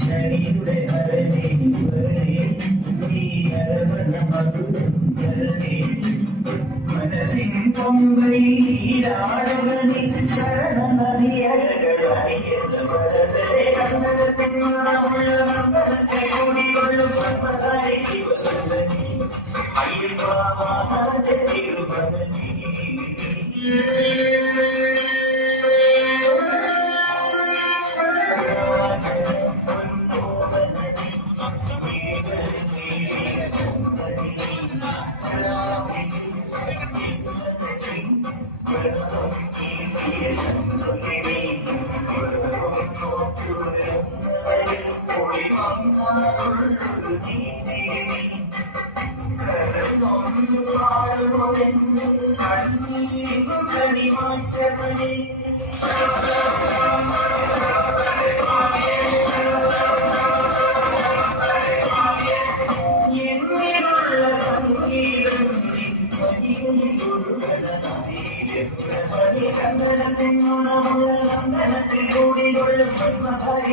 ശരീരുടെ ഹരണേ നീ അരവണ മധുരം ധരണേ മനസ്സിൻ പൊമ്പയിലാടുകനി ശരണ നദിയകളായിക്കൊള്ളും ശിവസുന്ദരി അയ്യപ്പ തിരുമദനി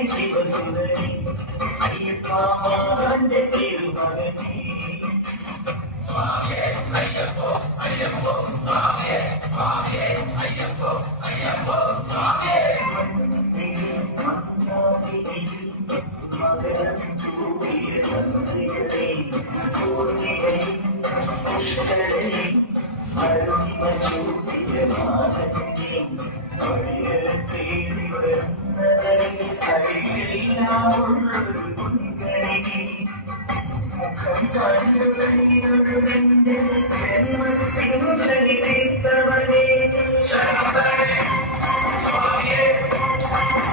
ശിവസുന്ദരി അയ്യപ്പ തിരുമകനീ സ്വാമിയേ അയ്യപ്പോ അയ്യപ്പോ സ്വാമിയേ സ്വാമിയേ അയ്യപ്പോ അയ്യപ്പോ സ്വാമിയേ മകരം ചൂടിയ ചന്ദ്രികേ പൂർണികൈ പുഷ്കരണി അരുണിമ ചൂടിയ മാധവനീ വഴിയെടുത്തേറി വരുന്നവരെ അരികെല്ലാം ഉള്ളൊരു മുൻഗണി മുഖം കണ്ടുകഴിയുന്നതിന്റെ ജന്മത്തിൻ ശരി തീർത്തവനെ ശരണേ സ്വാമിയേ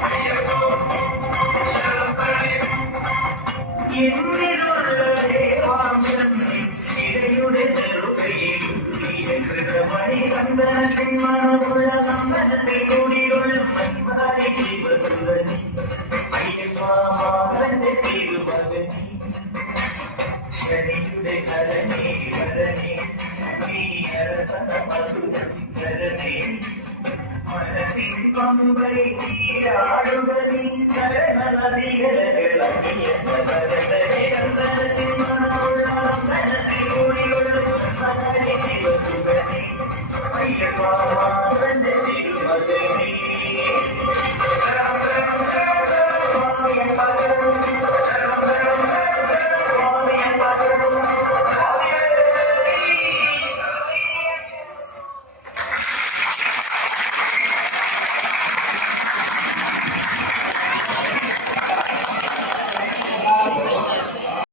അയ്യപ്പോ ശരണേ എന്നിലുള്ള ദേവാംശം ശിരയുടെ നെറുകയിലുള്ളിയ കൃതമണി ചന്ദനത്തിൻ മണമുള്ള നമ്പനത്തിൽ കൂടികൊള്ളും മന്മാരെ ശിവസുന്ദരി അയ്യപ്പ മാധവന്റെ തിരുമകനീ ശരിയുടെ ഹരണേ വരണേ നീ അരപണ മധുരം ധരണേ മനസ്സിൻ പമ്പൈ നീരാടുക